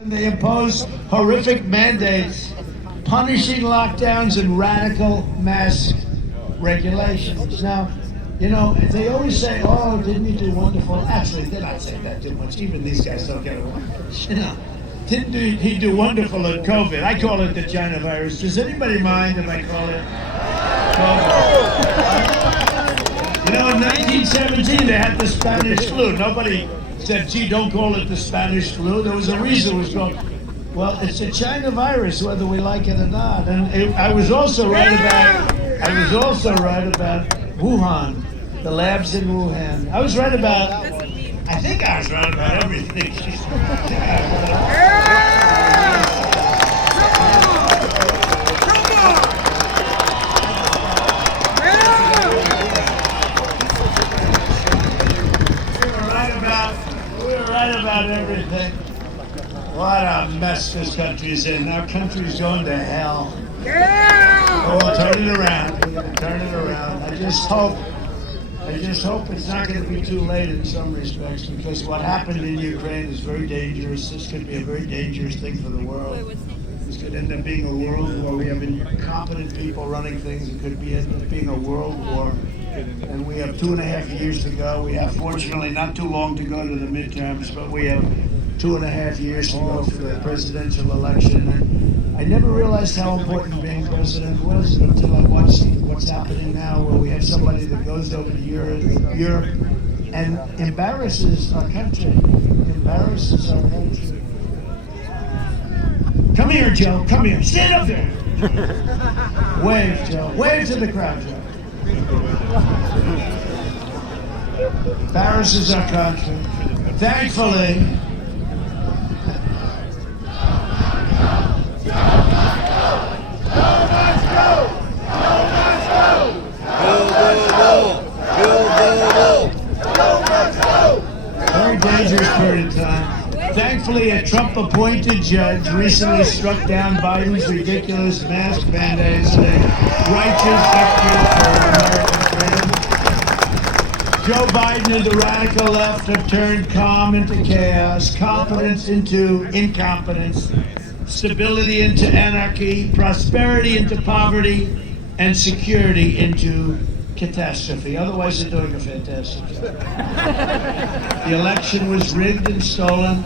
They impose horrific mandates, punishing lockdowns and radical mask regulations. Now, they always say, oh, didn't he do wonderful? Actually, they're not saying that too much. Even these guys don't get it wrong. Didn't he do wonderful at COVID? I call it the China virus. Does anybody mind if I call it COVID? In 1917, they had the Spanish flu. Nobody said, gee, don't call it the Spanish flu. There was a reason it was called. Well, it's a China virus, whether we like it or not. And I was also right about Wuhan, the labs in Wuhan. I was right about, I think I was right about everything. We were right about everything. What a mess this country is in. Our country's going to hell. Oh, we'll turn it around. We're going to turn it around. I just hope it's not going to be too late in some respects, because what happened in Ukraine is very dangerous. This could be a very dangerous thing for the world. This could end up being a world war. We have incompetent people running things. It could end up being a world war. And we have 2.5 years to go. We have, fortunately, not too long to go to the midterms, but we have 2.5 years to go for the presidential election. And I never realized how important being president was until I watched what's happening now, where we have somebody that goes over to Europe and embarrasses our country. Embarrasses our country. Come here, Joe. Come here. Stand up there. Wave, Joe. Wave to the crowd, Joe. Embarrasses our country. Thankfully, very dangerous period of time. Thankfully, a Trump-appointed judge recently struck down Biden's ridiculous mask mandates and a righteous victory for American freedom. Joe Biden and the radical left have turned calm into chaos, confidence into incompetence, stability into anarchy, prosperity into poverty, and security into catastrophe. Otherwise, they're doing a fantastic job. The election was rigged and stolen,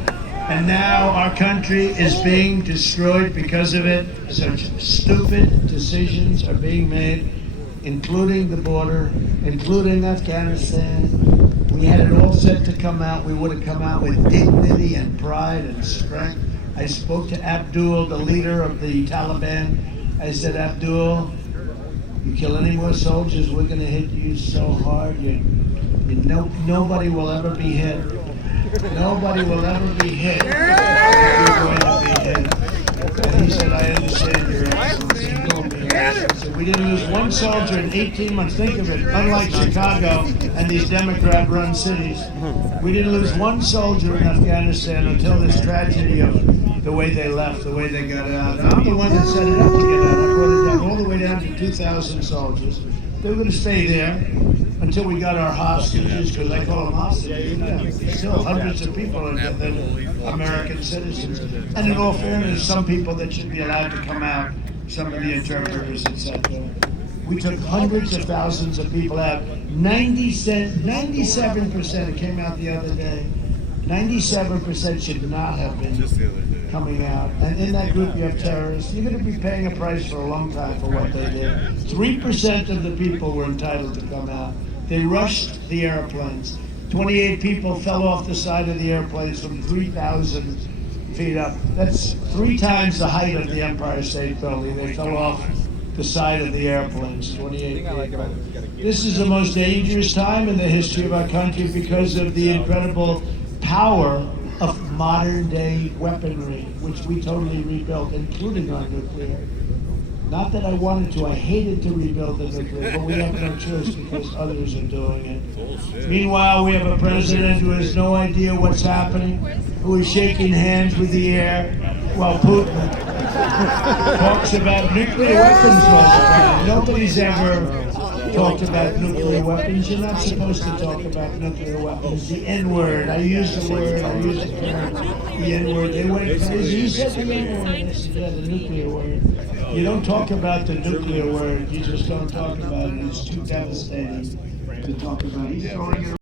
and now our country is being destroyed because of it. Such stupid decisions are being made, including the border, including Afghanistan. We had it all set to come out. We would have come out with dignity and pride and strength. I spoke to Abdul, the leader of the Taliban. I said, Abdul, you kill any more soldiers, we're going to hit you so hard, nobody will ever be hit. Nobody will ever be hit. You're going to be hit. And he said, I understand your Excellency. He told me, so we didn't lose one soldier in 18 months. Think of it, unlike Chicago and these Democrat-run cities, we didn't lose one soldier in Afghanistan until this tragedy of the way they left, the way they got out. I'm the one that set it up to get out. I brought it down all the way down to 2,000 soldiers. They were going to stay there until we got our hostages, because I call them hostages. There's still hundreds of people that are American citizens. And in all fairness, some people that should be allowed to come out, some of the interpreters, etc. We took hundreds of thousands of people out. 97%, it came out the other day, 97% should not have been coming out. And in that group you have terrorists. You're going to be paying a price for a long time for what they did. 3% of the people were entitled to come out. They rushed the airplanes. 28 people fell off the side of the airplanes from 3,000 feet up. That's 3 times the height of the Empire State Building. They fell off the side of the airplanes, 28 people. This is the most dangerous time in the history of our country because of the incredible power of modern-day weaponry, which we totally rebuilt, including our nuclear. Not that I wanted to, I hated to rebuild the nuclear, but we have no choice because others are doing it. Meanwhile, we have a president who has no idea what's happening, who is shaking hands with the air, while Putin talks about nuclear weapons all the time. talked about nuclear weapons. You're not supposed to talk about nuclear weapons. The N-word. I used the word. I used the term. The N-word. They went crazy. You said the N-word. I said, yeah, the nuclear word. You don't talk about the nuclear word. You just don't talk about it. It's too devastating to talk about. He's throwing it